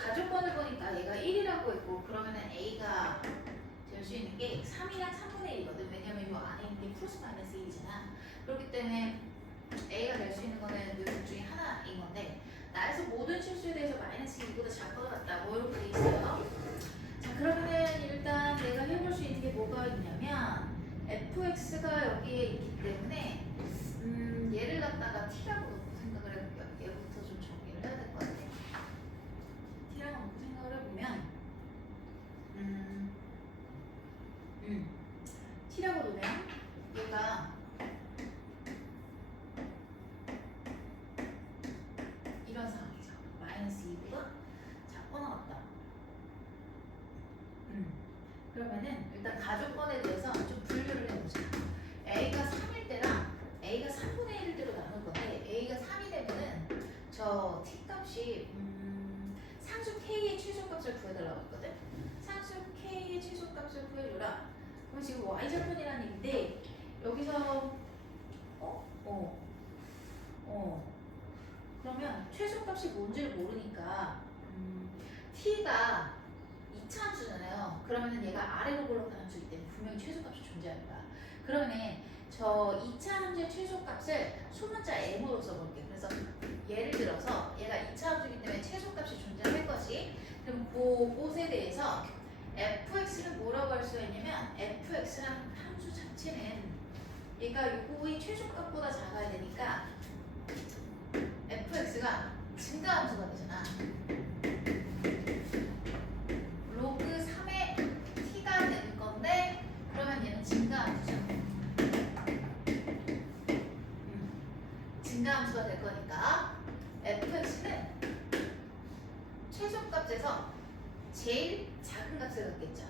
가족권을 보니까 얘가 1이라고 했고 그러면은 A가 될 수 있는 게 3이랑 3분의 1이거든. 왜냐면 이 안에 있는 게 플러스 마이너스 1이잖아. 그렇기 때문에 A가 될 수 있는 거는 둘 중에 하나인 건데 나에서 모든 실수에 대해서 마이너스 2보다 작거나 같다. 뭐 이렇게 돼 있어요. 자 그러면은 일단 내가 해볼 수 있는 게 뭐가 있냐면 fx가 여기에 있기 때문에 얘를 갖다가 t라고 놓고 생각을 해볼게요. 얘부터 좀 정리를 해야 될 것 같아. t라고 놓고 생각을 해보면 t라고 놓으면 얘가 이런 상황이죠. 마이너스 2보다 작거나 같다. 그러면은 일단 가족권에 대해서 좀 분류를 해보자. A가 3일 때랑 A가 3분의 1일 때로 나눌 건데 A가 3이 되면은 저 T값이 상수 K의 최소값을 구해달라고 했거든. 상수 K의 최소값을 구해줘라. 그럼 지금 Y절편이라는 얘기인데 여기서 그러면 최소값이 뭔지를 모르니까 T가 2차 함수잖아요. 그러면은 얘가 아래로 올라가는 함수이기 때문에 분명히 최소값이 존재할 거야. 그러면은 저 2차 함수의 최소값을 소문자 m으로 써볼게. 그래서 예를 들어서 얘가 2차 함수이기 때문에 최소값이 존재할 것이 그럼 그것에 대해서 fx를 뭐라고 할 수가 있냐면 fx라는 함수 자체는 얘가 요거의 최소값보다 작아야 되니까 fx가 증가 함수가 되잖아. 로그 3의 t가 될 건데 그러면 얘는 증가함수죠. 증가함수가 될 거니까 fx는 최소값에서 제일 작은 값을 갖겠죠.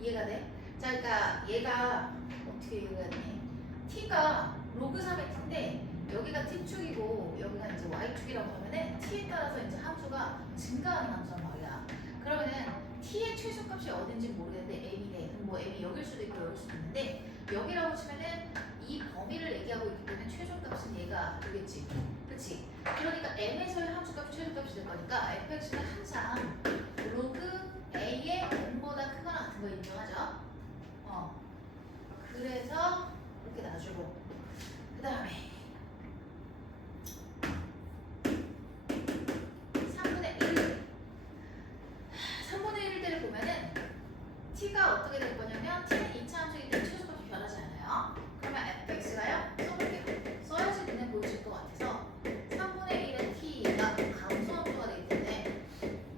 이해가 돼? 자, 그러니까 얘가 어떻게 이해가 되니? t가 로그 3의 t인데 여기가 t축이고 여기가 이제 y축이라고 하면은 t에 따라서 이제 함수가 증가하는 함수란 말이야. 그러면은 t의 최소값이 어딘지 모르겠는데 m이래. 그럼 뭐 m이 여길 수도 있고 여길 수도 있는데 여기라고 치면은 이 범위를 얘기하고 있기 때문에 최소값은 얘가 되겠지. 그치? 그러니까 m에서의 함수값이 최소값이 될 거니까 fx는 항상 로그 a의 m보다 크거나 같은 거 인정하죠? 그래서 이렇게 놔주고 그 다음에 3분의 1일 때를 보면은 t가 어떻게 될 거냐면 t는 2차 함수이기 때문에 최소값이 변하지 않아요. 그러면 fx가요? 써볼게요. 써야지 눈에 보이실 것 같아서 3분의 1의 t가 감소함수가 되기 때문에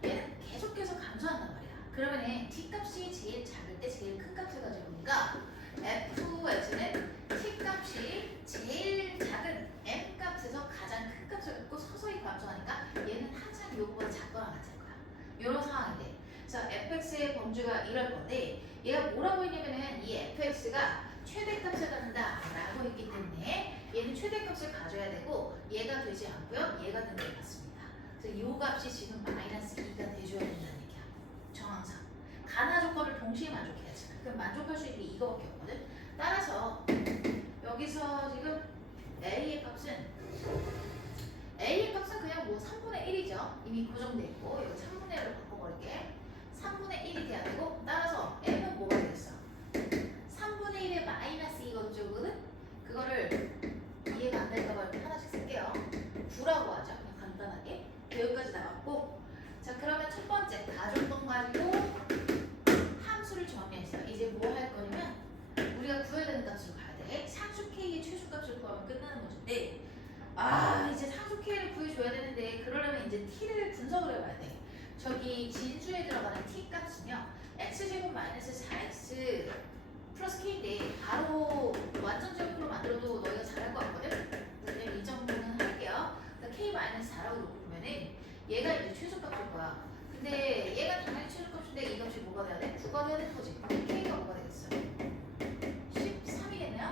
얘는 계속해서 감소한단 말이야. 그러면은 t값이 제일 작을 때 제일 큰 값을 가지고 오니까 fx는 t값이 제일 작은 m값에서 가장 큰 값을 갖고 서서히 감소하니까 얘는 항상 요거보다 작거나 같을 거야. 이런 상황인데 자 fx의 범주가 이럴 건데 얘가 뭐라고 했냐면은 이 fx가 최대값을 갖는다 라고 했기 때문에 얘는 최대값을 가져야 되고 얘가 되지 않고요 얘가 되는 게 맞습니다. 그래서 이 값이 지금 마이너스 2가 돼줘야 된다는 얘기야. 정항상 가나 조건을 동시에 만족해야지. 그럼 만족할 수 있는 게 이거밖에 없거든. 따라서 여기서 지금 A의 값은 그냥 뭐 3분의 1이죠. 이미 고정돼 있고 여기 3분의 1로 바꿔버릴게. 3분의 1이 돼야 되고 따라서 M은 뭐가 되겠어? 3분의 1의 마이너스 2거든? 그거를 이해가 안 될까봐 이렇게 하나씩 쓸게요. 9라고 하죠. 그냥 간단하게. 여기까지 나왔고 자 그러면 첫 번째 가족권 가지고 함수를 정리했어. 이제 뭐 할 거냐면 우리가 구해야 되는 값으로 가야 돼. 상수 K의 최소값을 구하면 끝나는 문제인데 이제 상수 K를 구해줘야 되는데 그러려면 이제 T를 분석을 해봐야 돼. 저기 진수에 들어가는 T 값은요 X제곱 마이너스 4X 플러스 K인데 바로 완전 제곱으로 만들어도 너희가 잘할 것 같거든? 그냥 이 정도는 할게요. 그러니까 K 마이너스 4라고 놓고 보면은 얘가 이제 최소값일 거야. 근데 얘가 당연히 최소값인데 이 값이 뭐가 돼야 돼? 9가 돼야 되는 거지. 그럼 K가 뭐가 되겠어? 13이겠네요?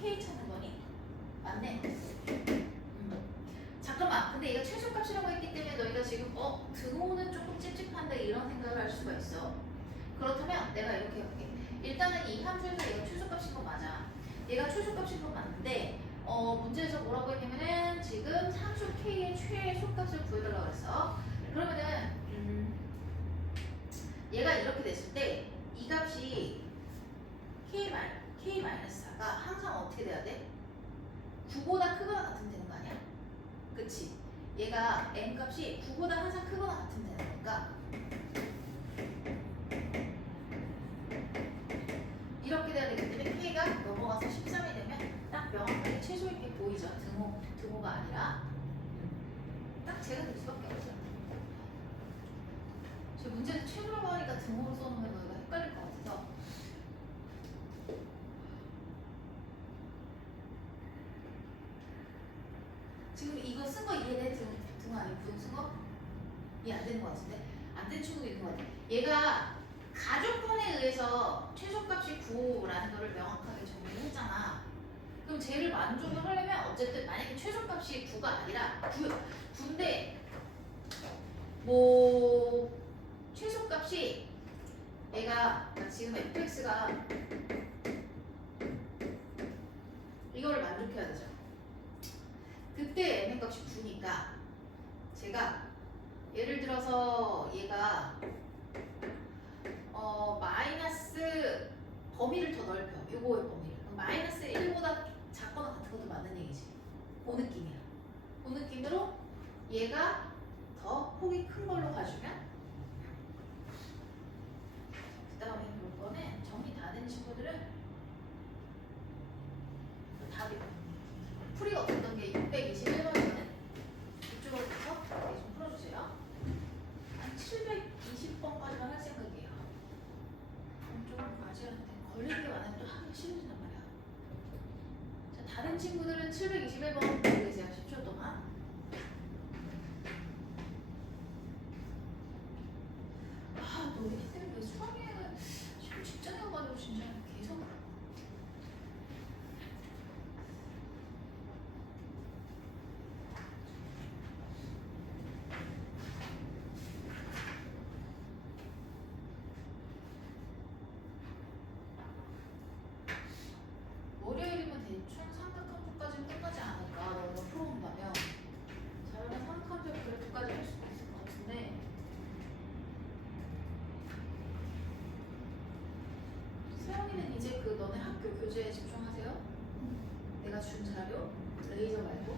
K 찾는 거니? 맞네. 잠깐만. 근데 얘가 최소값이라고 했기 때문에 너희가 지금 등호는 조금 찝찝한데 이런 생각을 할 수가 있어. 그렇다면 내가 이렇게 해볼게. 일단은 이 함수에서 얘가 최소값인 건 맞아. 얘가 최소값인 건 맞는데 문제에서 뭐라고 했냐면은 지금 상수 K의 최소값을 구해달라고 했어. 그러면은 얘가 이렇게 됐을 때 이 값이 k-4가 항상 어떻게 돼야 돼? 9보다 크거나 같으면 되는 거 아니야? 그치? 얘가 m 값이 9보다 항상 크거나 같으면 되는 거니까 이렇게 돼야 되기 때문에 k가 넘어가서 13이 되면 딱 명확하게 최소 이렇게 보이죠? 등호가 아니라 딱 제가 될 수밖에 없어요. 저 문제는 최소라고 하니까 등호로 써놓으면 너희가 헷갈릴 것 같아서 지금 이거 쓴 거 이해돼? 등호 아니면 부등 쓴 거? 이해 안 되는 것 같은데? 안 되는 친구도 있는 것 같아. 얘가 가족분에 의해서 최소값이 9라는 거를 명확하게 정리를 했잖아. 그럼 쟤를 만족을 하려면 어쨌든 만약에 최소값이 9가 아니라 9인데 뭐 최소값이 얘가 지금 fx가 이거를 만족해야 되죠. 그때 m의 값이 9니까 제가 예를 들어서 얘가 마이너스 범위를 더 넓혀. 요거의 범위를. 마이너스 1보다 작거나 같은 것도 맞는 얘기지. 그 느낌이야. 그 느낌으로 얘가 더 폭이 큰 걸로 가주면 그 다음에 볼 거는 정리 다 된 친구들은 답이 풀이가 없었던 게 621번이거든. 이쪽으로 가서 좀 풀어주세요. 한 720번까지만 할 생각이에요. 좀 아직한테 걸리는 게 많으면 또 하기 싫어진단 말이야. 자, 다른 친구들은 721번 보고 계세요. 10초 동안. 아, 너희 때문에 왜 수학여행을 지금 직전에 가가지고 진짜 계속. 월요일이면 대충 삼각함수까지 끝나지 않을까? 너가 풀어온다면 자연의 삼각함수 그래프까지 할 수도 있을 것 같은데 세영이는 이제 그 너네 학교 교재에 집중하세요. 내가 준 자료 레이저 말고.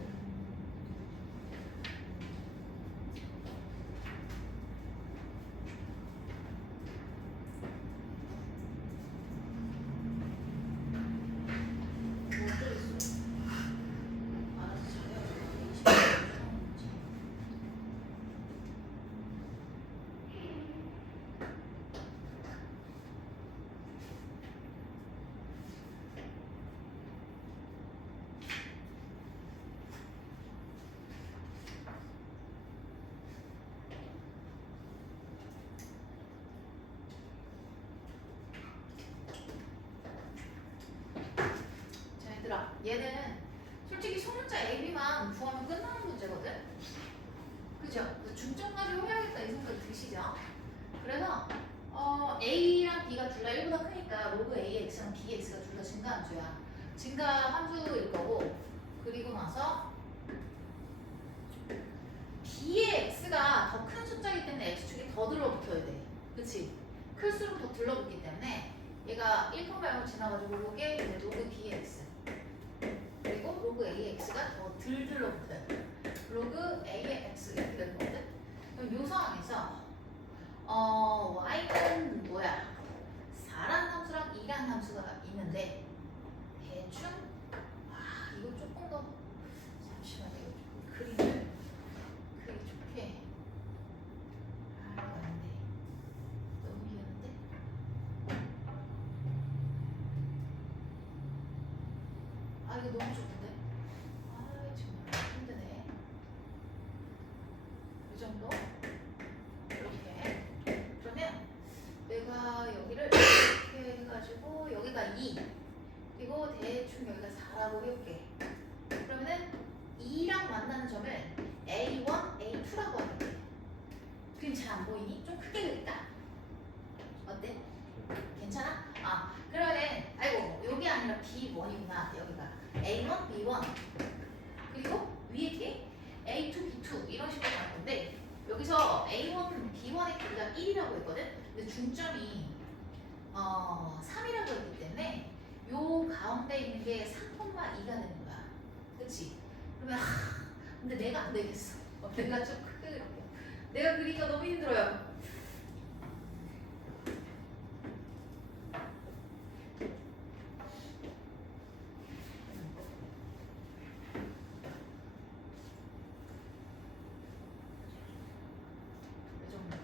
자, 얘들아, 얘는 솔직히 소문자 A, B만 구하면 끝나는 문제거든? 그죠? 중점까지 해야겠다 이 생각이 드시죠? 그래서 A랑 B가 둘 다 1보다 크니까 로그 AX랑 BX가 둘 다 증가함수야. 증가함수일 거고 그리고 나서 B의 X가 더 큰 숫자이기 때문에 X축이 더 들러붙어야 돼. 그치? 클수록 더 들러붙기 때문에 얘가 1번 말고 지나가지고 요게 이제 로그 BX 그리고 로그 AX가 더 덜 들러붙어야 돼. 로그 AX 이렇게 되는 거거든? 그럼 요 상황에서 Y는 뭐야? 4라는 함수랑 2라는 함수가 있는데 대충 이거 조금 더 잠시만요. 이거 그림을 그리 좋게 이거 안 돼. 너무 귀여운데? 이거 너무 좋은데? 정말 힘드네. 이 정도? 이렇게. 그러면 내가 여기를 이렇게 해가지고 여기가 2 그리고 대충 여기가 4라고 해볼게. 그러면은 2랑 만나는 점을 A1, A2라고 하겠지. 그림 잘 안 보이니? 좀 크게 그릴까? 어때? 괜찮아? 그러면은 아이고 여기 아니라 B1이구나. 여기가 A1, B1 그리고 위에 게 A2, B2 이런 식으로 갈 건데 여기 여기서 A1, B1의 길이가 1이라고 했거든? 근데 중점이 3이라고 했기 때문에 요 가운데 있는 게 3,2가 되는 거야. 그치? 그러면 근데 내가 안 되겠어. 내가 좀 크게 그릴게. 내가 그리기가 너무 힘들어요. 이 정도.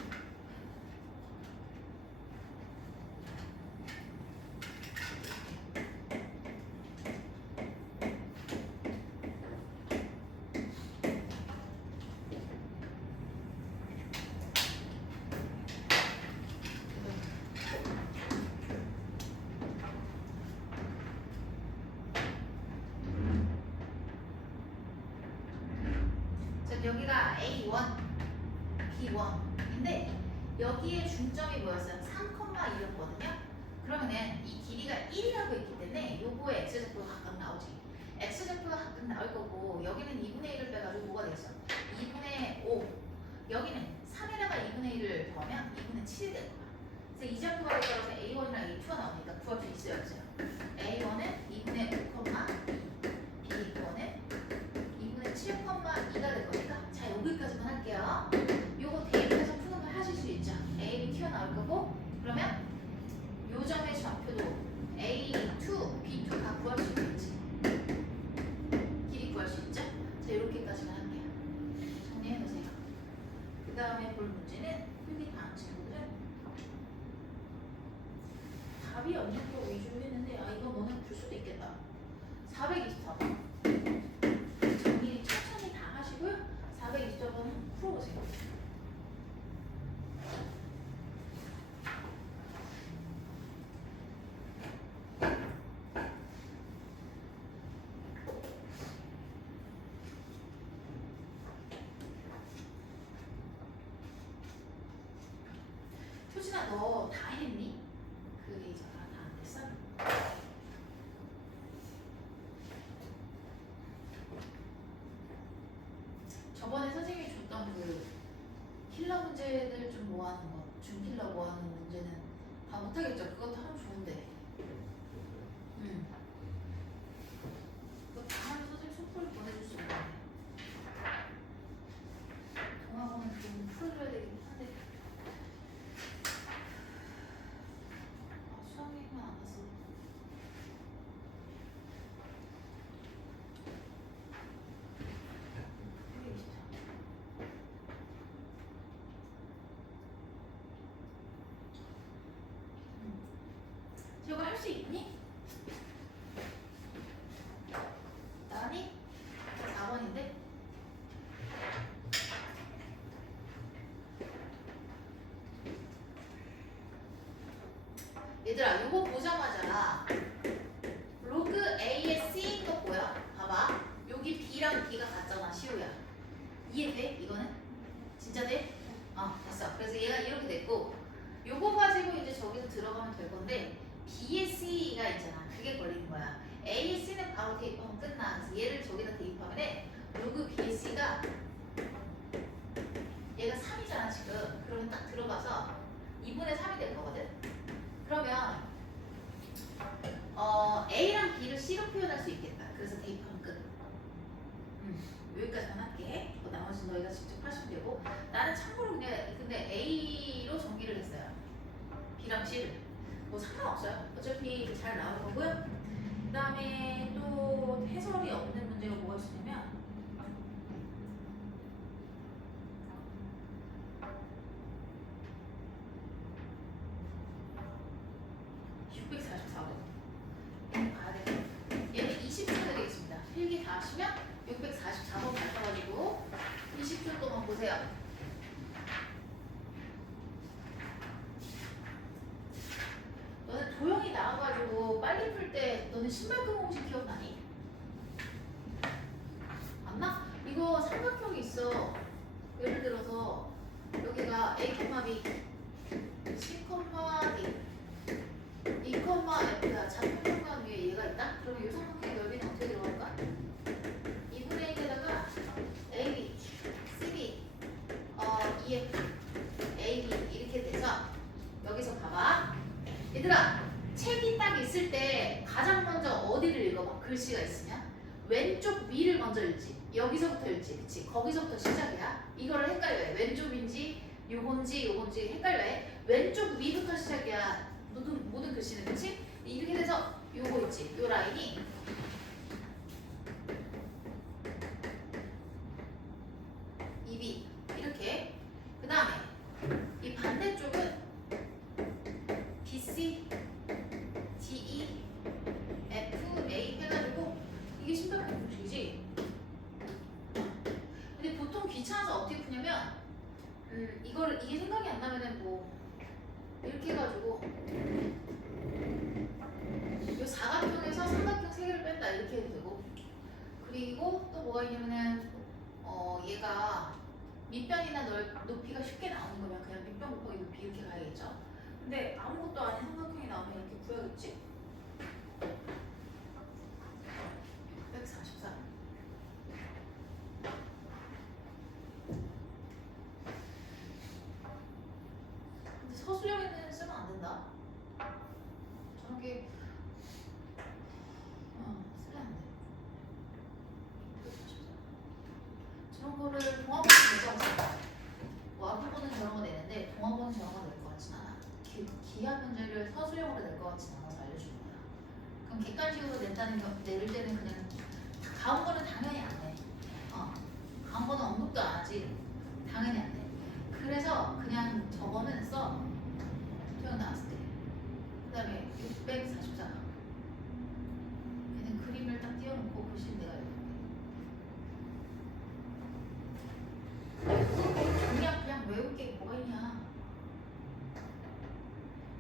자, 여기가 A1, B1인데 여기에 중점이 뭐였어요? 3,2였거든요. 그러면은 이 길이가 1이라고 했기 때문에 요거에 x좌표가 각각 나오지. x좌표가 각각 나올 거고 여기는 2분의 1을 빼가지고 뭐가 되겠어? 2분의 5. 여기는 3에다가 2분의 1을 더하면 2분의 7이 될 거야. 그래서 이 좌표가 따라서 A1이랑 A2가 나오니까 구할 수 있어요, 없어요? A1은 2분의 5, 2, B1은 2분의 7,2가 될 거니까 자 여기까지만 할게요. 요거 대입해서 푸는 걸 하실 수 있죠. A, B 튀어나올 거고 그러면 요 점의 좌표도 A2, B2 다 구할 수 있겠지. 길이 구할 수 있죠. 자 이렇게까지만 할게요. 정리해 놓으세요. 그 다음에 볼 문제는 필기 다음 친구들은 답이 없는 거 위주로 했는데 아 이거 너는 풀 수도 있겠다. 424번. 정리 천천히 다 하시고요. 424번 풀어보세요. 효진아 너 다 했니? 그게 있잖아 다 안 됐어? 저번에 선생님이 줬던 그 킬러 문제들 좀 모아놓은 거, 준킬러 모아놓은 문제는 다 못하겠죠? 그것도 하면 좋은데. 그거 다 하면 선생님 속보를 보내줄 수 있는데. 동화고는 좀 풀어줘야 되긴 한데. 아, 수학 얘기만 안 왔어. 저거 할 수 있니? 나니? 4번인데? 얘들아 이거 보자마자 로그 A의 C인 거 보여? 봐봐 여기 B랑 B가 같잖아 시우야. 이해돼? 이거는? 진짜 돼? 됐어. 그래서 얘가 이렇게 됐고 요거 가지고 이제 저기서 들어가면 될 건데 B의 C가 있잖아. 그게 걸리는 거야. A의 C는 바로 대입하면 끝나. 그래서 얘를 저기다 대입하면 로그 B의 C가 얘가 3이잖아 지금. 그러면 딱 들어가서 2분의 3이 될 거거든. 그러면 A랑 B를 C로 표현할 수 있겠다. 그래서 대입하면 끝. 여기까지만 할게. 나머지 너희가 직접 하시면 되고 나는 참고로 그냥 근데 A로 정리를 했어요. B랑 C를 뭐 상관없어요. 어차피 잘 나올 거고요. 그 다음에 또 해설이 없는 문제가 뭐가 있으냐면 얘는 봐야 돼요. 얘는 20초 드리겠습니다. 필기 다 하시면 644번 가셔가지고 20초 동안 보세요. 너는 조용히 나와가지고 빨리 풀 때 너는 신발 끈 공식 기억나니? 안 나? 이거 삼각형이 있어. 예를 들어서 여기가 A, B, C, D, E, F가 좌표평면 위에 얘가 있다? 그러면 이 삼각형의 넓이는 어떻게 들어갈까? 2분의 1에다가 AB, CB, 있을 때 가장 먼저 어디를 읽어봐? 글씨가 있으면 왼쪽 위를 먼저 읽지. 여기서부터 읽지. 그치? 거기서부터 시작이야. 이거를 헷갈려해. 왼쪽인지 요건지 헷갈려해. 왼쪽 위부터 시작이야. 모든 글씨는. 그치? 이렇게 돼서 요거 있지. 요 라인이 입이 이렇게. 그 다음에 이 반대쪽은 BC, DE, FA 해가지고 이게 심각한 공식이지. 근데 보통 귀찮아서 어떻게 푸냐면 이게 생각이 안 나면은 뭐 이렇게 해가지고 이 사각형에서 삼각형 세 개를 뺀다 이렇게 해도 되고. 그리고 또 뭐가 있냐면은 얘가 밑변이나 높이가 쉽게 나오는 거면 그냥 밑변 곱하기 높이 이렇게 가야겠죠. 근데 아무것도 아닌 삼각형이 나오면 이렇게 구해야겠지. 644. 근데 서술형에는 쓰면 안 된다. 저렇게 쓰면 안 돼. 644. 저런 거를 종합으로 낼 것 같지 않아. 뭐 앞부분은 저런 거 내는데 종합은 저런 거 낼 것 같진 않아. 기하 문제를 서술형으로 낼 것 같진 않아서 알려주는 거야. 그럼 객관식으로 내릴 때는 그냥 가운 거는 당연히 안 돼. 가운 거는 언급도 안 하지. 당연히 안 돼. 그래서 그냥 저거는 써. 소형 나왔을 때. 그 다음에 644. 얘는 그림을 딱 띄워놓고 글씨는 내가 읽을게. 그냥 외울 게 뭐가 있냐.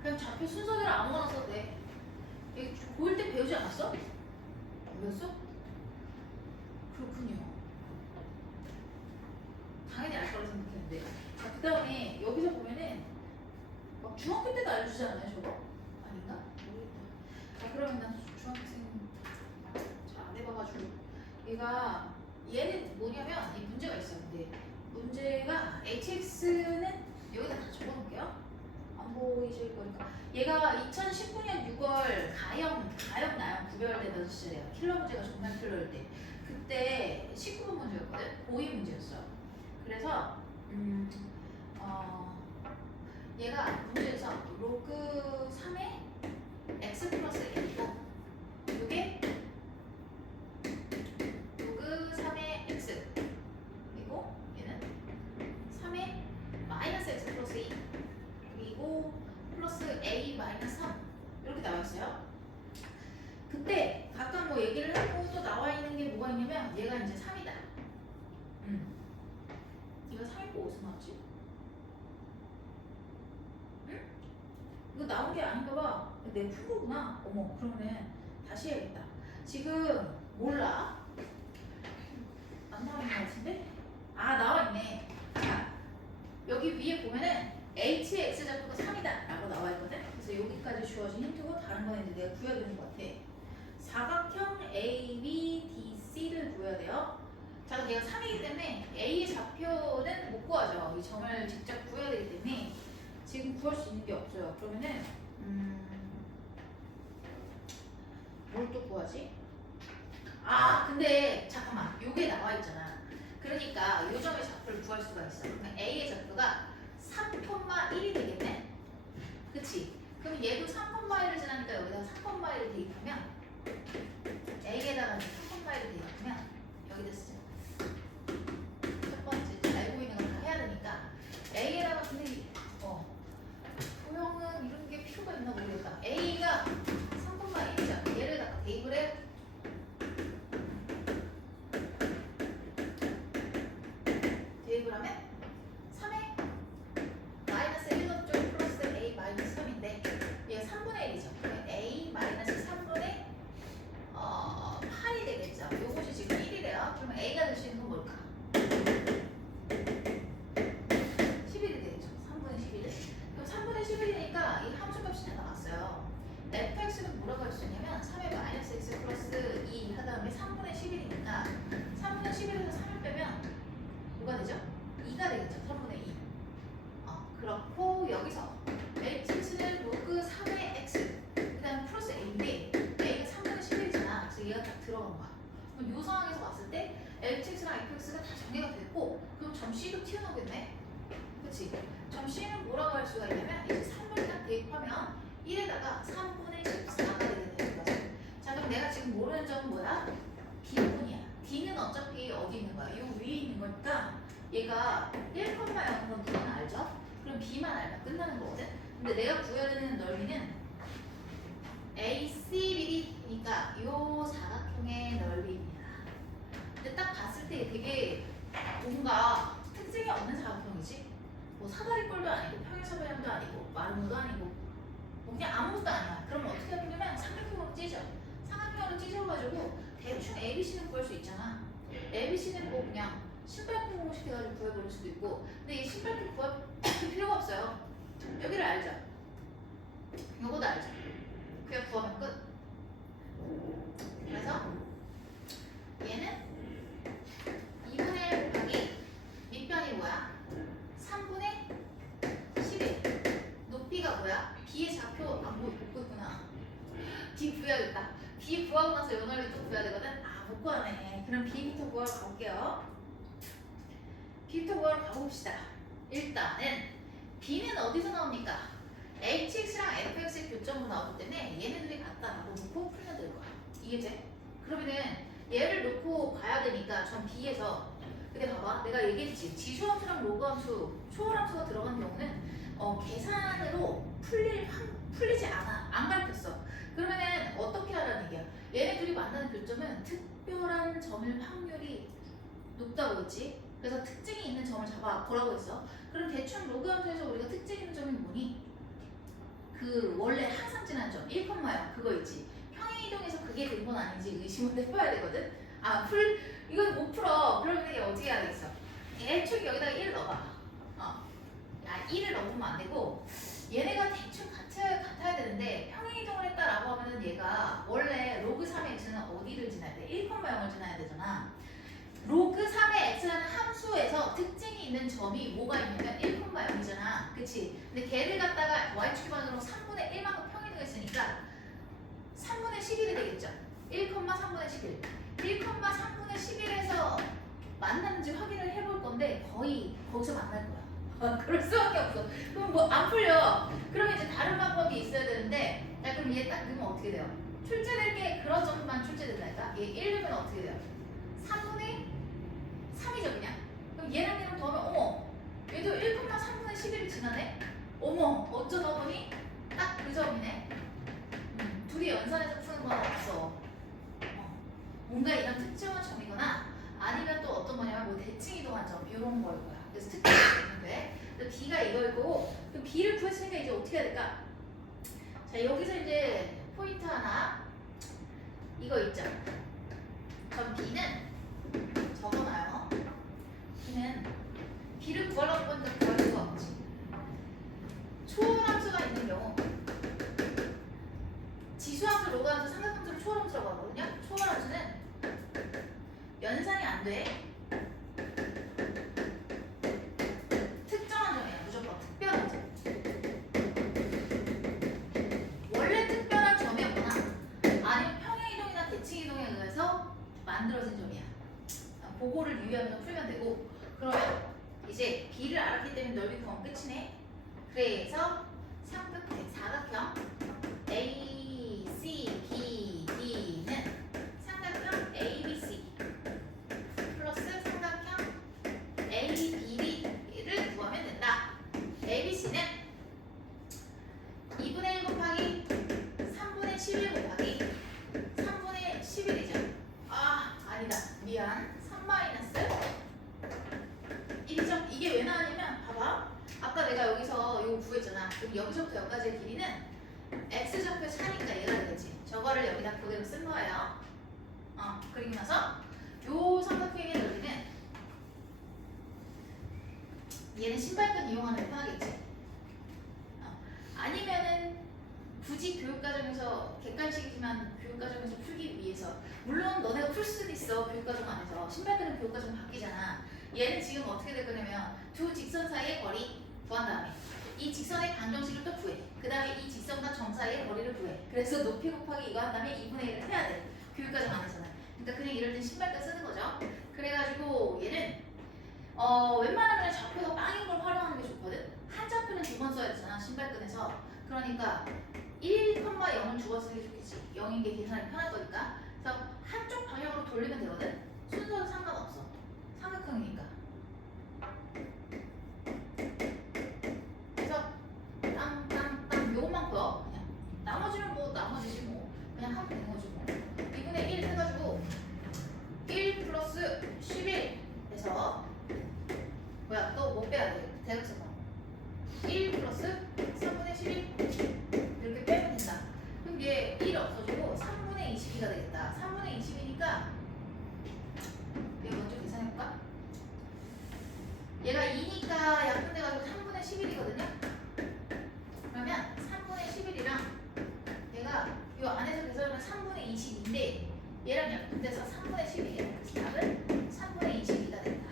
그냥 좌표 순서대로 아무거나 써도 돼. 고1 때 배우지 않았어? 배웠어? 그렇군요. 당연히 알 거라 생각했는데. 자, 그 다음에 여기서 보면은 막 중학교 때도 알려주지 않아요, 저거? 아닌가? 모르겠다. 자, 그러면 난 중학생 잘 안 해봐가지고 얘는 뭐냐면 이 문제가 있어. 근데 문제가 hx는 여기다 다 적어놓을게요. 안 보이실 거니까. 얘가 2019년 6월 가형 나형 구별되던 시절이에요. 킬러 문제가 정말 킬러일 때. 그때 19번 문제였거든. 고2 문제였어. 그래서 얘가 문제에서 로그 3의 x 플러스 1이고 이게 로그 3의 x 그리고 얘는 3의 마이너스 x 플러스 2 그리고 플러스 a 마이너스 3 이렇게 나와 있어요. 그때 각각 뭐 얘기를 하고 또 나와 있는 게 뭐가 있냐면 얘가 이제 3이다. 이거 3이고 어디서 나왔지? 응? 이거 나온 게 아닌가 봐. 내가 푼 거구나. 어머, 그러면 다시 해야겠다. 지금 몰라. 안 나와 있는 것 같은데? 아, 나와 있네. 자, 여기 위에 보면은 h의 x좌표가 3이다 라고 나와 있거든. 그래서 여기까지 주어진 힌트고 다른 거는 이제 내가 구해야 되는 것 같아. 사각형 ABDC를 구해야 돼요. 자, 얘가 3이기 때문에 A의 좌표는 못 구하죠. 이 점을 직접 구해야 되기 때문에 지금 구할 수 있는 게 없어요. 그러면은 뭘 또 구하지? 아, 근데 잠깐만. 요게 나와 있잖아. 그러니까 요 점의 좌표를 구할 수가 있어. 그러면 A의 좌표가 3,1이 되겠네? 그치? 그럼 얘도 3,1을 지나니까 여기다 3,1을 대입하면 A에다가 3,1을 대입하면 여기다 쓰자. 첫 번째 알고 있는 거 다 해야 되니까 A에다가 근데 도형은 이런 게 필요가 있나 모르겠다. A가 3,1이잖아. 얘를 다 대입을 해. 대입을 하면 3에 마이너스 1점 플러스 A 마이너스 3인데 얘 3분의 1이죠. 그러면 A 마이너스 3분의 8이 되겠죠. 요것이 지금 1이래요. 그러면 A가 될 수 있는 건 뭘까? 11이 되겠죠. 3분의 11. 그럼 3분의 11이니까 이 함수값이 다 나왔어요. fx는 뭐라고 할 수 있냐면 3의 마이너스 x 플러스 2 하다음에 3분의 11이니까 3분의 11에서 3을 빼면 뭐가 되죠? 2가 되겠죠. 3분의 2. 그렇고 여기서 hx는 로그 3의 x 그 다음 플러스 a인데 그럼 이 상황에서 봤을 때 LHX랑 FX가 다 정리가 됐고 그럼 점 C도 튀어나오겠네? 그치? 점 C는 뭐라고 할 수가 있냐면 이제 3을 딱 대입하면 1에다가 3분의 14가 되게 되는 거지. 자 그럼 내가 지금 모르는 점은 뭐야? D뿐이야. D는 어차피 어디 있는 거야? 이 위에 있는 거니까 얘가 1,0인 건 D는 알죠? 그럼 B만 알면 끝나는 거거든? 근데 내가 구해야 되는 넓이는 ACBD니까 요 사각형의 넓이입니다. 근데 딱 봤을 때 되게 뭔가 특징이 없는 사각형이지? 뭐 사다리꼴도 아니고 평행사변형도 아니고 마름모도 아니고 뭐 그냥 아무것도 아니야. 그러면 어떻게 하냐면 삼각형으로 찢어. 삼각형으로 찢어가지고 대충 ABC는 구할 수 있잖아. ABC는 뭐 그냥 신발끈 공식 해가지고 구해버릴 수도 있고 근데 이 신발끈 구할 필요가 없어요. 여기를 알죠? 요거도 알죠? 그냥 구하면 끝. 그래서 얘는 2분의 1 곱하기 밑변이 뭐야? 3분의 11. 높이가 뭐야? B의 좌표 안 보고 있구나. B 구해야겠다. B 구하고 나서 요 넓이 또 구해야 되거든? 아, 못 구하네. 그럼 B부터 구하러 가볼게요. B부터 구하러 가봅시다. 일단은 B는 어디서 나옵니까? HX랑 FX의 교점으로 나오기 때문에 얘네들이 같다라고 놓고 풀면 될 거야. 이해돼? 그러면은 얘를 놓고 봐야 되니까 전 B에서 근데 봐봐 내가 얘기했지 지수함수랑 로그함수 초월함수가 들어간 경우는 계산으로 풀리지 않아. 안 가르쳤어. 그러면은 어떻게 하라는 얘기야? 얘네들이 만나는 교점은 특별한 점일 확률이 높다고 했지. 그래서 특징이 있는 점을 잡아 보라고 했어. 그럼 대충 로그함수에서 우리가 특징 있는 점이 뭐니? 그 원래 항상 지난 점 1,0 그거 있지. 평행이동에서 그게 된 건 아닌지 의심을 해봐야 되거든. 이건 못 풀어. 그러면 이게 어떻게 해야 되겠어? 애초에 여기다가 1을 넣어봐. 야 1을 넣으면 안 되고 얘네가 대충 같아야 되는데 평행이동을 했다라고 하면은 얘가 원래 로그 3의 x는 어디를 지나야 돼? 1,0을 지나야 되잖아. 로그 3의 x라는 함수에서 특징이 있는 점이 뭐가 있냐면 1,0이잖아. 그치? 근데 걔를 갖다가 y축 기반으로 3분의 1만큼 평행이동했으니까 3분의 11이 되겠죠? 1,3분의 11. 1,3분의 11에서 만났는지 확인을 해볼 건데 거의 거기서 만날 거야. 그럴 수밖에 없어. 그럼 뭐 안 풀려. 그러면 이제 다른 방법이 있어야 되는데 야 그럼 얘 딱 넣으면 어떻게 돼요? 출제될 게 그런 점만 출제된다니까? 얘 1 넣으면 어떻게 돼요? 3분의 3이죠 그냥. 그럼 얘랑 얘랑 더하면 어머 얘도 1,3분의 11이 지나네? 어머 어쩌다 보니 딱 그 점이네. 둘이 연산해서 푸는 건 없어. 뭔가 이런 특정한 점이거나 아니면 또 어떤 거냐면 뭐 대칭 이동한 점 이런 거일 거야. 그래서 특징이 있는데 B가 이거일 거고 그럼 B를 구했으니까 이제 어떻게 해야 될까? 자 여기서 이제 포인트 하나 이거 있죠. 그럼 B는 적어놔요. B를 구하려고 하니까 구할 수가 없지. 초월함수가 있는 경우 지수함수, 로그함수, 삼각함수를 초월함수라고 하거든요. 초월함수는 연산이 안 돼. 특정한 점이야. 무조건 특별한 점. 원래 특별한 점이었거나 아니면 평행이동이나 대칭이동에 의해서 만들어진 점이야. 그거를 유의하면서 풀면 되고 그러면 이제 B를 알았기 때문에 넓이 구하면 끝이네. 그래서 사각형 A, C, B, D는 삼각형 ABC 플러스 삼각형 ABD를 구하면 된다. ABC는 2분의 1 곱하기 3분의 11 곱하기 3분의 11이죠. 아니다. 미안. 3 마이너스 1점. 이게 왜 나왔냐면 봐봐. 아까 내가 여기서 이거 구했잖아. 그럼 여기서부터 여기까지의 길이는 x좌표 차니까 얘가 되겠지. 저거를 여기다 그대로 쓴 거예요. 그리고 나서 요 삼각형의 넓이는 얘는 신발끈 이용하면 편하겠지. 아니면은 굳이 교육과정에서 객관식이지만 교육과정에서 풀기 위해서 물론 너네가 풀 수도 있어. 교육과정 안에서 신발끈은 교육과정 바뀌잖아. 얘는 지금 어떻게 될 거냐면 두 직선 사이의 거리 구한 다음에 이 직선의 방정식을 또 구해. 그 다음에 이 직선과 점 사이의 거리를 구해. 그래서 높이 곱하기 이거 한 다음에 2분의 1을 해야 돼. 교육과정 안에서는. 그러니까 그냥 이럴 땐 신발끈 쓰는 거죠. 그래가지고 얘는 웬만하면 좌표가 빵인 걸 활용하는 게 좋거든. 한 좌표는 두 번 써야 되잖아 신발끈에서. 그러니까 1,0을 두 번 쓰는 게 좋겠지. 0인 게 계산이 편할 거니까. 그래서 한쪽 방향으로 돌리면 되거든. 순서는 상관없어. 삼각형이니까. 그래서 땅땅땅 요것만 보여. 그냥 나머지는 뭐 나머지지 뭐 그냥 하면 되는 거지 뭐. 2분의 1 해가지고 1 플러스 11 해서 뭐야 또 뭐 빼야 돼? 대각선으로 1 플러스 3분의 11 이렇게 빼면 된다. 그럼 얘 1 없어지고 3분의 22가 되겠다. 3분의 22니까 얘 먼저 계산해볼까? 얘가 2니까 약분돼가지고 3분의 11이거든요. 그러면 3분의 11이랑 얘가 이 안에서 계산하면 3분의 22인데 얘랑 약분돼서 3분의 11이에요. 그래서 답은 3분의 22가 된다.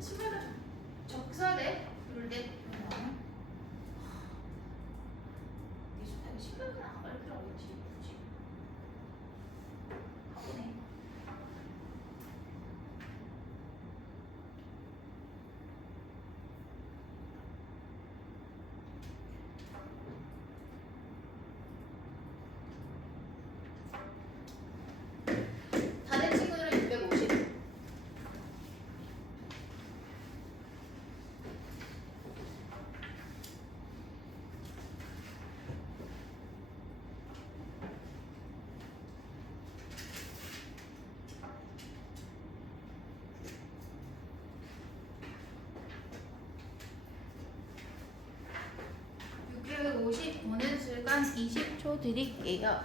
신발가 좀 적셔야 돼. 이럴 때. 이 신발은 안 걸리더라고 굳이. 바보네. 다 된 친구들은 650. 보는 순간 20초 드릴게요.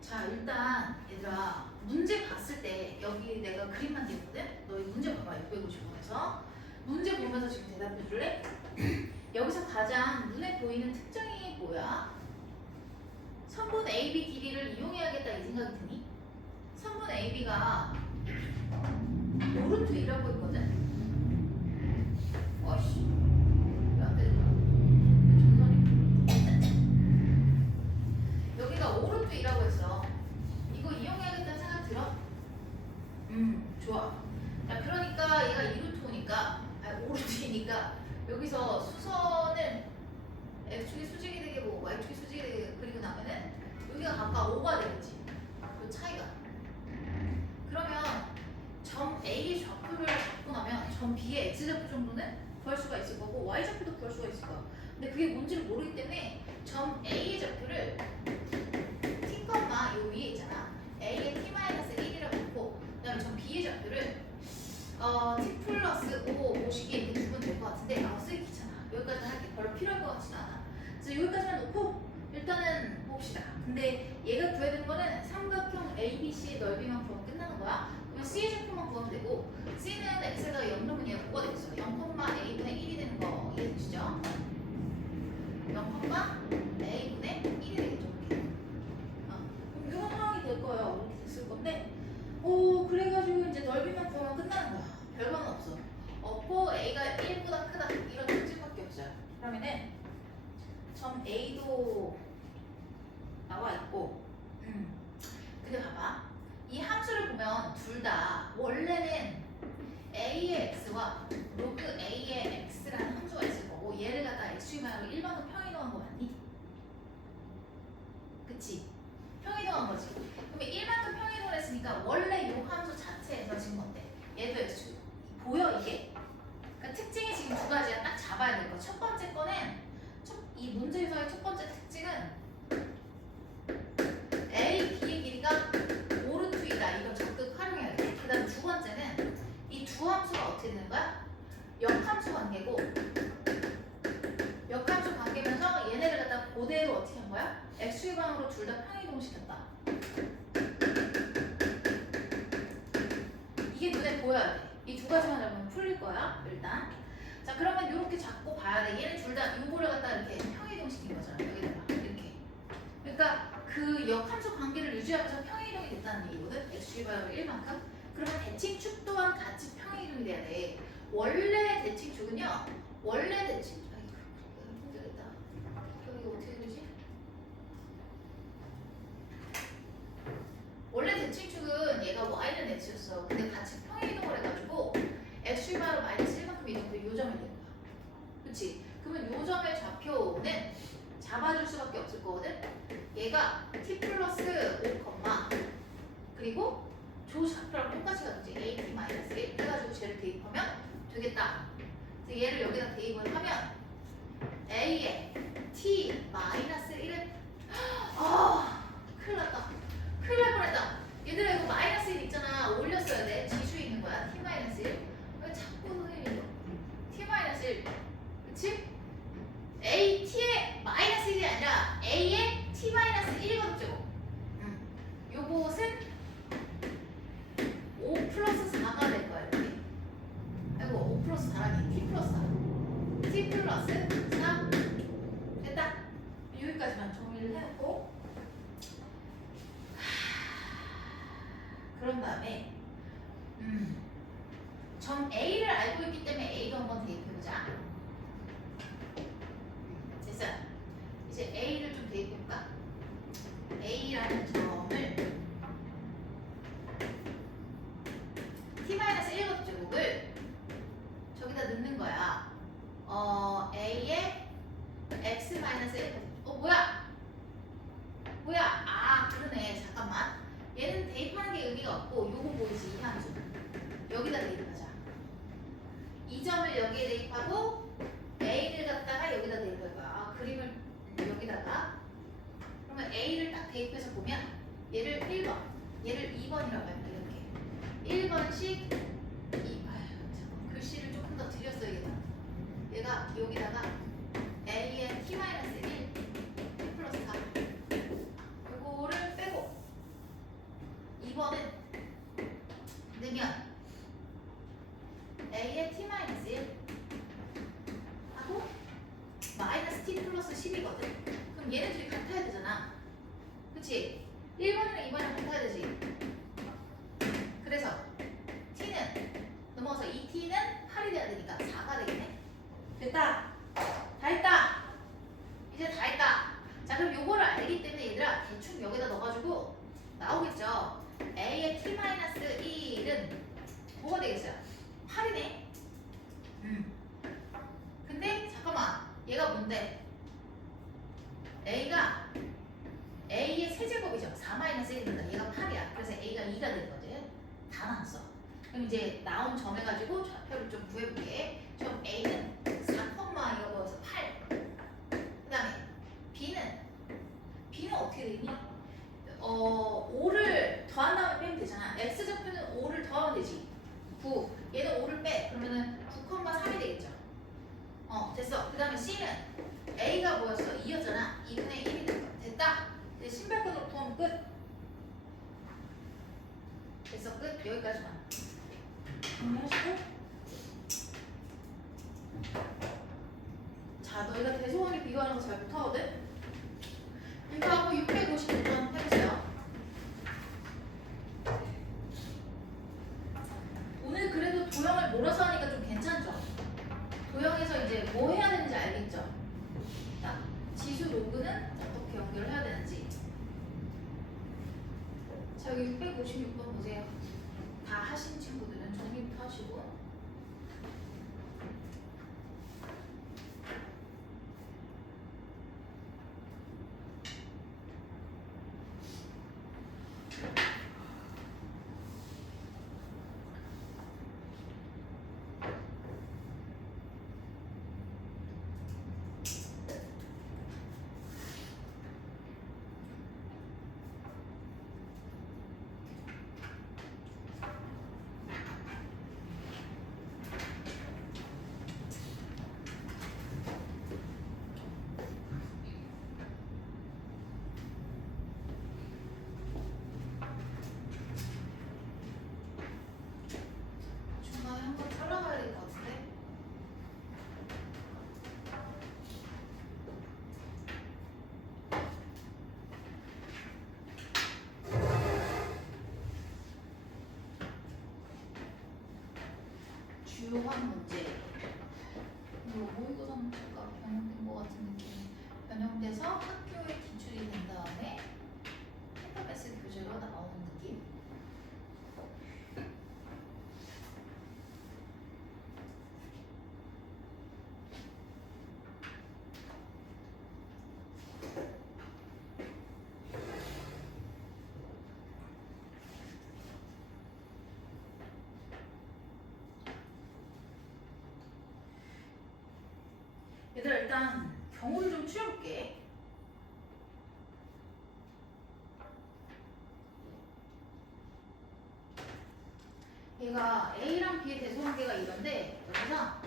자 일단 얘들아 문제 봤을 때 여기 내가 그림만 되거든? 너희 문제 봐봐. 650번에서 문제 보면서 지금 대답해 줄래? 여기서 가장 눈에 보이는 특징이 뭐야? 선분 AB 길이를 이용해야겠다 이 생각이 드니? 선분 AB가 오른쪽 2라고 했거든? 어이씨 왜 안 되는 거야? 여기가 오른쪽 2라고 했어. 이거 이용해야겠다는 생각 들어? 좋아. 자, 그러니까 얘가 2루트니까, 오루트니까 여기서 수선을 x축이 수직이 되게 보고 y축이 수직이 되게 그리고 나면은 여기가 각각 5가 되겠지. 그 차이가. 그러면 점 A의 좌표를 잡고 나면 점 B의 x좌표 정도는 구할 수가 있을 거고 y좌표도 구할 수가 있을 거야. 근데 그게 뭔지를 모르기 때문에 점 A의 좌표를 t, 요 위에 있잖아. A의 t-1이라고 놓고 그다음에 점 B의 좌표를 t 플러스 5 모시기 이렇게 두면 될 것 같은데 쓰기 귀찮아. 여기까지 할게 별로 필요할 것 같지는 않아. 그래서 여기까지만 놓고 일단은 봅시다. 근데 얘가 구해야 되는 거는 삼각형 ABC의 넓이만 구하면 끝나는 거야. 그러면 C의 좌표만 구하면 되고 C는 x가 0 넣으면 얘가 뭐가 되겠어? 0,a분의 1이 되는 거 이해되시죠? 0,a분의 1이 되겠죠. 그럼 이런 상황이 될 거예요. 이렇게 됐을 건데 그래가지고 이제 넓이만 구하면 끝나는 거야. 별거는 없어. 없고 A가 1보다 크다 이런 특징밖에 없어요. 그러면은 점 A도 나와 있고 근데 봐봐 이 함수를 보면 둘 다 원래는 a의 x와 로그 a의 x라는 함수가 있을 거고 얘를 갖다 x축 방향으로 일반으로 평이동한 거 맞니? 그치? 평이동한 거지. 그러면 일반도 평이동을 했으니까 원래 이 함수 자체에서 지금 어때? 얘도 x축 보여 이게? 그러니까 특징이 지금 두 가지야. 딱 잡아야 될 거. 첫 번째 거는 이 문제에서의 첫 번째 특징은 a, b의 길이가 오르투이다. 이걸 적극 활용해야 돼. 그 다음 두 번째는 이 두 함수가 어떻게 되는 거야? 역함수 관계고 역함수 관계면서 얘네를 갖다 그대로 어떻게 한 거야? x축 방으로 둘 다 평이동시켰다. 이게 눈에 보여야 돼. 이 두 가지만 잡으면 풀릴 거야. 일단 자 그러면 이렇게 잡고 봐야 돼. 얘네 둘 다 요거를 갖다 이렇게 평이동시킨 거잖아. 여기다가 이렇게. 그러니까 그 역함수 관계를 유지하면서 평이동이 됐다는 얘기거든. x축 방으로 1만큼. 그러면 대칭축 또한 같이 평이동이 돼야 돼. 원래 대칭축은요. 원래 대칭 아이고 힘들겠다. 그럼 이거 어떻게 되지? 원래 대칭축은 얘가 y는 x였어. 근데 같이 평이동을 해가지고 x축 방으로 마이너스 1만큼 이동도 요 점이 된 거야. 그치? 그러면 요 점의 좌표는 잡아줄 수밖에 없을 거거든. 얘가 t 플러스 5, 그리고 조 좌표랑 똑같이 가든지 at 마이너스 1 해가지고 쟤를 대입하면 되겠다. 그래서 얘를 여기다 대입을 하면 a에 t 마이너스 1을 큰일 났다. 큰일 날 뻔했다. 얘들아 이거 마이너스 1 있잖아. 올렸어야 돼. 지수에 있는 거야. t 마이너스 1. 왜 자꾸 선생님이 t 마이너스 1. 그치? a t의 마이너스 1이 아니라 a의 t 마이너스 1이거든요. 요것은 5 플러스 4가 될 거야. 이렇게. 아이고 5 플러스 4라니 t 플러스 4. t 플러스 4 됐다. 여기까지만 정리를 해놓고 그런 다음에 점 A를 알고 있기 때문에 A도 한번 대입해보자. 됐어. 이제 A를 좀 대입해볼까? A라는 점을 t-1 제곱을 저기다 넣는 거야. A의 x-1 뭐야? 그러네. 잠깐만. 얘는 대입하는 게 의미가 없고 요거 보이지? 이 함수 여기다 대입하자. 이 점을 여기에 대입하고 A를 갖다가 여기다 대입할 거야. 그림을 여기다가 그러면 A를 딱 대입해서 보면 얘를 1번 얘를 2번이라고 할게. 이렇게 1번씩 잠깐 글씨를 조금 더 들였어야겠다. 얘가 여기다가 A의 t-1 t 플러스 4 요거를 빼고 2번은 넣으면 A의 t-1 하고 마이너스 t 플러스 10이거든. 그럼 얘네들이 같아야 되잖아. 그치? 1번이랑 2번이랑 같아야 되지. 그래서 t는 넘어서 2t는 8이 돼야 되니까 4가 되겠네. 됐다. 다 했다. 이제 다 했다. 자 그럼 요거를 알기 때문에 얘들아 대충 여기다 넣어가지고 나오겠죠. A의 t-1은 뭐가 되겠어요? 8이네. 근데 잠깐만 얘가 뭔데? A가 A의 세제곱이죠. 4-1이니까 얘가 8이야. 그래서 A가 2가 되는 거지. 다 나왔어. 그럼 이제 나온 점 해가지고 좌표를 좀 구해볼게. 점 A는 4, 이거 넣어서 8. 그 다음에 B는 어떻게 되니? 5를 더한 다음에 빼면 되잖아. X좌표는 5를 더하면 되지. 9. 얘는 5를 빼. 그러면은 9,3이 되겠죠. 됐어. 그 다음에 C는 A가 뭐였어? 2였잖아. 2분의 1이 됐다. 이제 신발끈으로 구하면 끝. 됐어. 끝. 여기까지만. 정리하시고. 자, 너희가 대소원이 비교하는 거 잘 못하거든? 이거 하고 656번 해보세요. 오늘 그래도 도형을 몰아서 하니까 좀 괜찮죠? 도형에서 이제 뭐 해야 되는지 알겠죠? 자, 지수 로그는 어떻게 연결을 해야 되는지. 자, 여기 656번 보세요. 다 하신 친구들은 정리부터 하시고. 하시고 중간에 한번 잘라봐야 될 것 같은데. 주요한 문제. 이거 모의고사 문제가 변형된 것 같은 느낌. 변형돼서 학교에 기출이 된 다음에 데이터베이스 교재로 나오는 느낌. 얘들아 일단 경우를 좀 추려볼게. 얘가 A랑 B의 대소관계가 이런데 여기서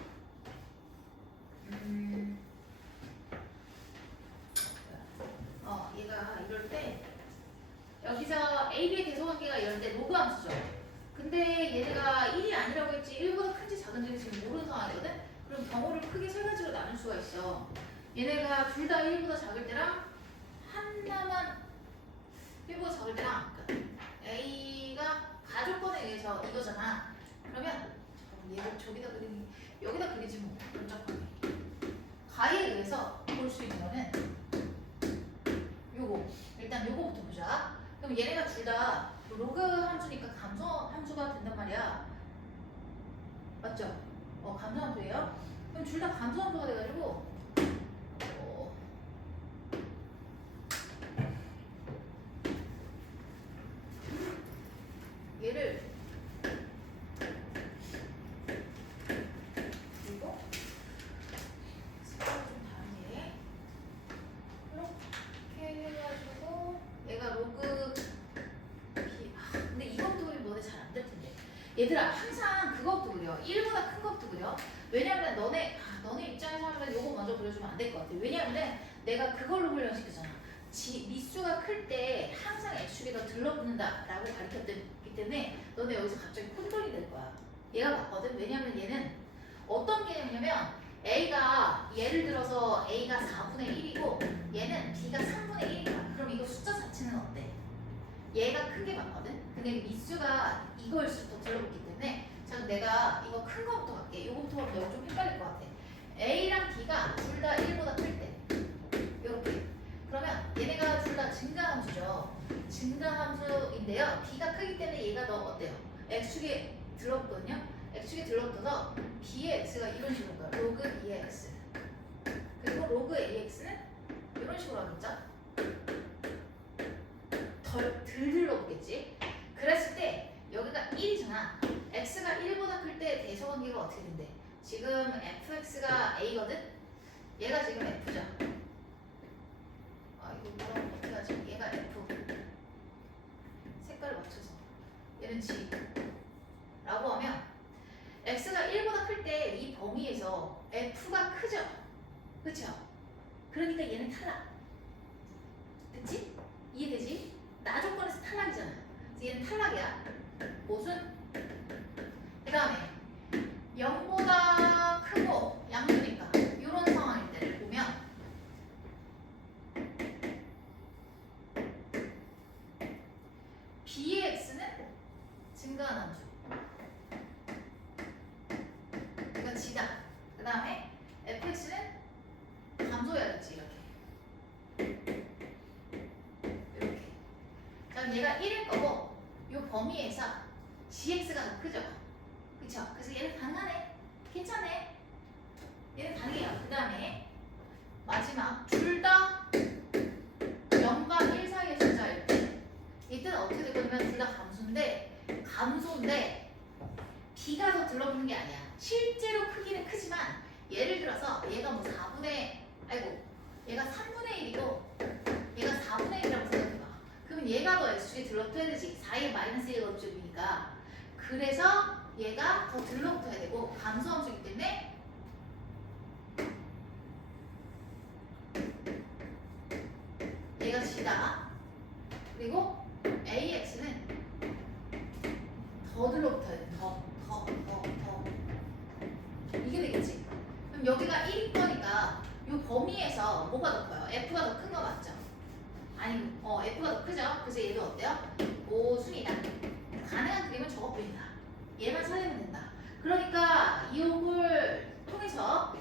얘가 이럴 때 여기서 A, B의 대소관계가 이럴 때 로그 함수죠. 근데 얘네가 1이 아니라고 했지 1보다 큰지 작은지 지금 모르는 상황이거든? 그럼 경우를 크게 세 가지로 나눌 수가 있어. 얘네가 둘 다 1보다 작을 때랑 하나만 1보다 작을 때랑 A가 가족권에 의해서 이거잖아. 그러면 얘를 저기다 그리니 여기다 그리지 뭐. 깜짝하네. 가에 의해서 볼 수 있는 거는 요거. 일단 요거부터 보자. 그럼 얘네가 둘 다 로그 함수니까 감소 함수가 된단 말이야. 맞죠? 감소 함수예요. 그럼 둘 다 감소 함수가 돼가지고 얘를 그리고 색깔이 좀 다르게 이렇게 해가지고 얘가 로그 근데 이것도 그리면 너네 잘 안 될 텐데. 얘들아 항상 그것도 그려. 1보다 큰 것도 그려. 왜냐면 너네 입장에서 하면 요거 먼저 그려주면 안 될 것 같아. 왜냐면 내가 그걸로 훈련시켰잖아. 미수가 클 때 항상 X축에 더 들러붙는다 라고 가르쳤기 때문에 너네 여기서 갑자기 콘돌이 될 거야. 얘가 맞거든. 왜냐면 얘는 어떤 개념이냐면 A가 예를 들어서 A가 4분의 1이고 얘는 B가 3분의 1인 거야. 그럼 이거 숫자 자체는 어때? 얘가 큰 게 맞거든? 근데 미수가 이거일수록 더 들러붙기 때문에 자 내가 이거 큰 거부터 갈게. 이거부터 가면 너가 좀 헷갈릴 것 같아. A랑 B가 둘 다 1보다 클 때 이렇게 그러면 얘네가 둘 다 증가함수죠. 증가함수인데요. B가 크기 때문에 얘가 더 어때요? X축에 들러붙거든요. X축에 들러붙어서 B의 X가 이런 식으로 가요. 로그 2의 X 그리고 로그 AX는 이런 식으로 하겠죠? 덜 들러붙겠지? 그랬을 때 여기가 1이잖아. X가 1보다 클 때 대소관계가 어떻게 된대? 지금 fx가 a거든? 얘가 지금 f죠? 이거 뭐라고 어떻게 하지? 얘가 f 색깔을 맞춰서 얘는 g 라고 하면 x가 1보다 클 때 이 범위에서 f가 크죠? 그쵸? 그러니까 얘는 탈락. 됐지? 이해되지? 나 조건에서 탈락이잖아. 그래서 얘는 탈락이야. 무슨? 그 다음에 0보다 크고 양수니까 이런 상황일 때를 보면 B의 X는 증가한 함수 그러니까 G다. 그 다음에 fx는 감소해야겠지. 이렇게 자 얘가 1일 거고 이 범위에서 gx가 더 크죠. 그쵸? 그래서 얘는 가능하네. 괜찮네. 얘는 가능해요. 그 다음에 마지막 둘 다 0과 1 사이의 숫자일 때 이때는 어떻게 될 거냐면 둘 다 감소인데 B가 더 들러붙는 게 아니야. 실제로 크기는 크지만 예를 들어서 얘가 뭐 4분의 얘가 3분의 1이고 얘가 4분의 1이라고 생각해봐. 그러면 얘가 더 X축에 들러붙어야 되지. 4의 마이너스 1가 X축이니까. 그래서 얘가 더 들러붙어야 되고 감소함수이기 때문에 얘가 G다. 그리고 AX는 더 들러붙어야 돼. 더. 이게 되겠지. 그럼 여기가 1인 거니까 이 범위에서 뭐가 더 커요? F가 더 큰 거 맞죠? 아니, F가 더 크죠? 그래서 얘도 어때요? 모순이다. 가능한 그림은 저것뿐이다. 얘만 찾으면 된다. 그러니까 이 옥을 통해서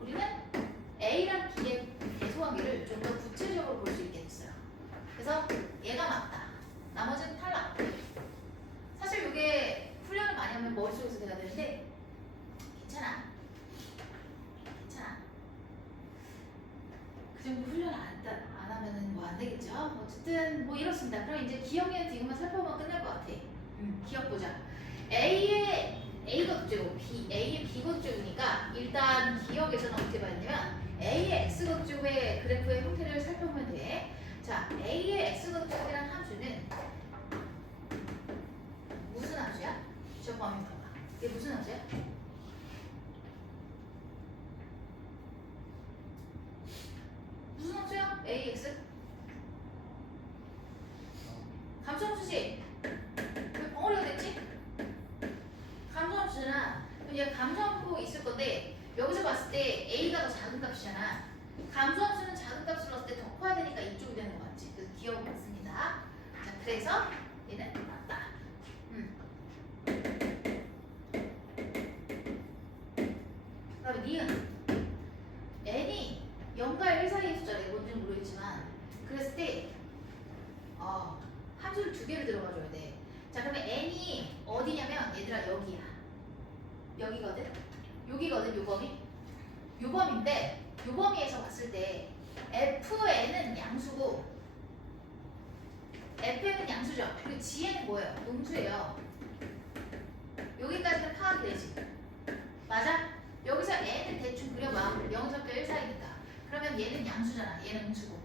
우리는 A랑 B의 대소관계를 좀 더 구체적으로 볼 수 있게 됐어요. 그래서 얘가 맞다. 나머지는 탈락. 사실 이게 훈련을 많이 하면 머릿속에서 돼야 되는데 괜찮아. 그 정도 훈련 안 하면은 뭐 안 되겠죠? 어쨌든 뭐 이렇습니다. 그럼 이제 기억력 디귿만 살펴보면 끝날 것 같아. 기억 보자. A가 극제고 A의 B가 극제니까 일단 기억에서는 어떻게 봐야 되냐면 A의 X 극제의 그래프의 형태를 살펴보면 돼. 자, A의 X 극제이라는 함수는 무슨 함수야? 저 범위 봐봐. 이게 무슨 함수야? 무슨 함수야? AX? 감소함수지? 왜 벙어리가 됐지? 감소함수잖아. 그럼 얘 감소함수 있을 건데 여기서 봤을 때 A가 더 작은 값이잖아. 감소함수는 작은 값을 넣었을 때 더 커야 되니까 이쪽이 되는 거 맞지? 그래서 기억은 맞습니다. 자, 그래서 얘는 맞다. 그 다음에 니은 n이 0과 1 사이의 숫자래. 뭔지는 모르겠지만 그랬을 때 함수를 두 개를 들어가줘야 돼. 자, 그러면 n이 어디냐면 얘들아 여기야. 여기거든. 여기거든. 요 범위. 요 범위인데 요 범위에서 봤을 때 fn은 양수고 fn은 양수죠. 그리고 gn은 뭐예요? 음수예요. 여기까지는 파악이 되지. 맞아? 여기서 n을 대충 그려봐. 0에서부터 1 사이니까. 그러면 얘는 양수잖아. 얘는 음수고.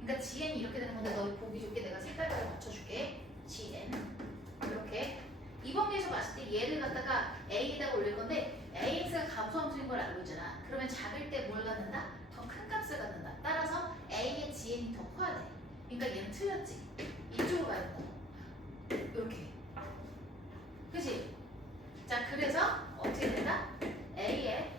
그러니까 GN이 이렇게 되는 건데 너 보기 좋게 내가 색깔까지 맞춰줄게. GN 이렇게. 이 범위에서 봤을 때 얘를 갖다가 A에다가 올릴 건데 AX가 감소함수인 걸 알고 있잖아. 그러면 작을 때 뭘 갖는다? 더 큰 값을 갖는다. 따라서 A의 GN이 더 커야 돼. 그러니까 얘는 틀렸지. 이쪽으로 가야 된다. 이렇게. 그치? 자, 그래서 어떻게 된다? A의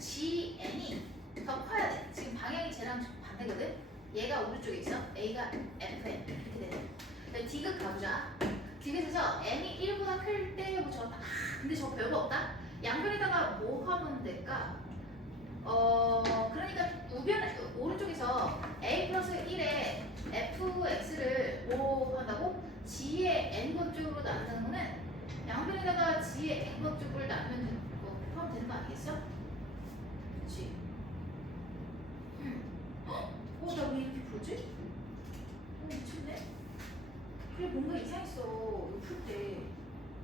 GN이 더 커야 돼. 지금 방향이 쟤랑 반대거든? 얘가 오른쪽에 있어. A가 FN. 이렇게 되네. 디귿 가보자. 디귿에서 N이 1보다 클 때 뭐 저렇다. 근데 저거 별거 없다? 양변에다가 뭐 하면 될까? 그러니까 오른쪽에서 A 플러스 1에 fx를 뭐 한다고? g의 n번쪽으로 나눈다는 거는 양변에다가 g의 n번쪽을 나누면 하면 되는 거 아니겠어? 그치? 나 왜 이렇게 풀지? 미쳤네? 그래, 뭔가 이상했어. 이거 풀 때.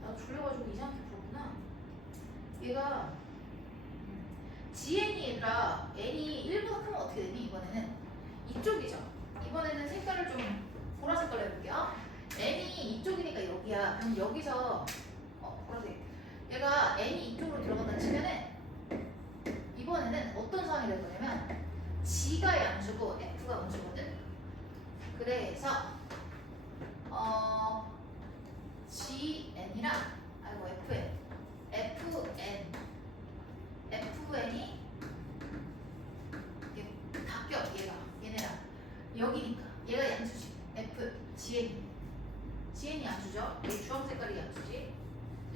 나도 졸려가지고 이상하게 풀었구나. 얘가 GN이 얘들아 N이 1보다 크면 어떻게 되니? 이번에는 이쪽이죠. 이번에는 색깔을 좀 보라색깔로 해볼게요. N이 이쪽이니까 여기야. 그럼 여기서 보라색. 얘가 N이 이쪽으로 들어간다 치면은 이번에는 어떤 상황이 될 거냐면 G가 양수고 F가 음수거든. 그래서 GN이랑 FN이 이게 바뀌어. 얘네랑 여기니까 얘가 양수지. GN이 양수죠. 이 주황 색깔이 양수지.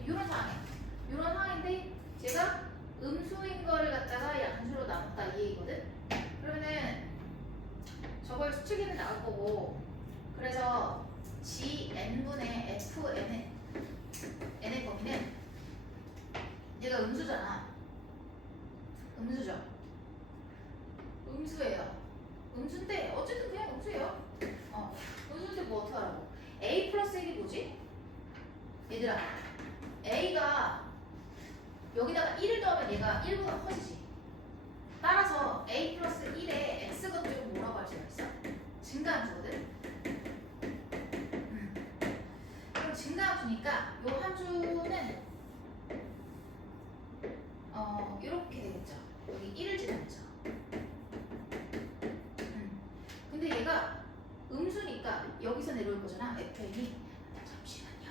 이런 상황이야. 이런 상황인데 제가 음수인 거를 갖다가 양수로 나눴다 이 얘기거든. 그러면은 저걸 수축에는 나올 거고, 그래서 GN분의 FN의 범위는 얘가 음수잖아. 음수죠. 음수예요. 음수인데 어쨌든 그냥 음수예요. 음수인데 뭐 어떡하라고. A 플러스 1이 뭐지? 얘들아, A가 여기다가 1을 더하면 얘가 1보다 커지지. 따라서 A 플러스 1에 X 건드리고 뭐라고 할 수가 있어? 증가함수거든? 그럼 증가함수니까 요 함수는 이렇게 되겠죠. 여기 1을 지나겠죠. 근데 얘가 음수니까 여기서 내려올 거잖아. FN이. 잠시만요.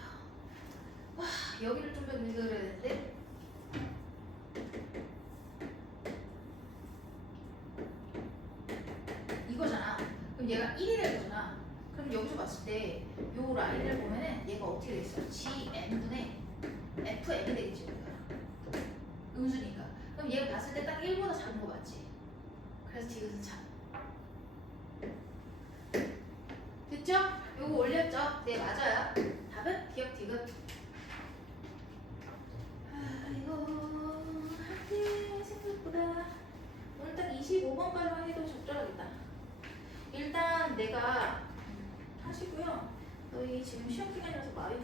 와, 여기를 좀 더 읽어야 되는데. 이거잖아. 그럼 얘가 1이라 거잖아. 그럼 여기서 봤을 때 요 라인을 보면은 얘가 어떻게 돼 있어? GN분의 FN이 되겠지, 우리가. 음수니까. 그럼 얘가 봤을 때 딱 1보다 작은 거 맞지? 그래서 디귿은 참. 됐죠? 요거 올렸죠? 네, 맞아요. 답은 기억 디귿. 이거 할게 생각보다 오늘 딱 25번까지만 해도 적절하겠다. 일단 내가 하시고요. 너희 지금 시험 기간이라서 마음이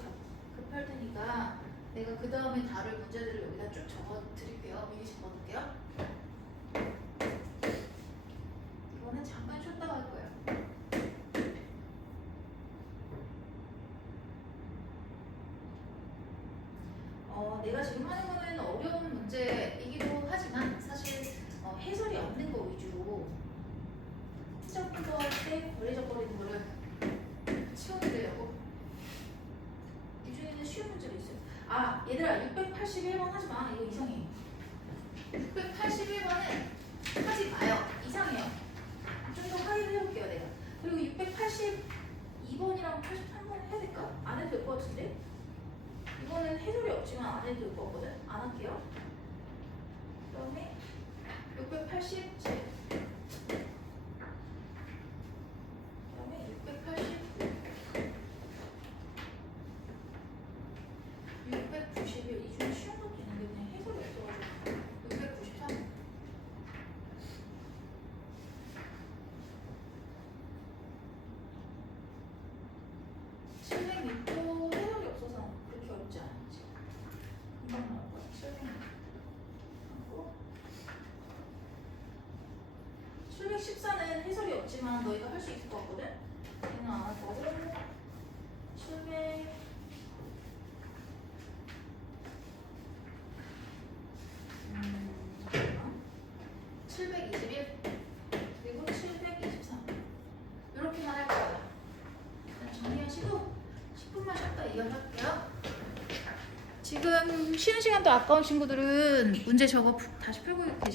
급할 테니까 내가 그 다음에 다룰 문제들을 여기다 쭉 적어 드릴게요. 미리 적어 놓을게요. 이거는 잠깐 쉬었다가 할 거예요. 내가 지금 하는 거는 어려운 문제이기도 하지만 사실 해설이 없는 거 위주로 시작부터 할 때 거리적거리는 거를 치워드리려고. 이 중에는 쉬운 문제도 있어요. 아, 얘들아 681번 하지 마. 이거 이상해. 681번은 하지 마요. 이상해요. 좀 더 확인을 해볼게요, 내가. 그리고 682번이랑 83번 해야 될까? 안 해도 될 것 같은데? 이거는 해설이 없지만 안 해도 될 것 같거든? 안 할게요. 그 다음에 687. 그 다음에 689. 691. 이 중에 쉬운 것도 있는데 그냥 해설이 없어가지고. 693. 706도 해설이 없어서 그렇게 어렵지 않았지. 금방 나올 거야. 706. 714는 해설이 없지만 너희가 할 수 있을 것 같거든? 얘는 안 할 거고 700 721 그리고 723 이렇게만 할 거야. 일단 정리하시고 10분만 쉬었다 이어갈게요. 지금 쉬는 시간도 아까운 친구들은 문제 적어 다시 풀고 계시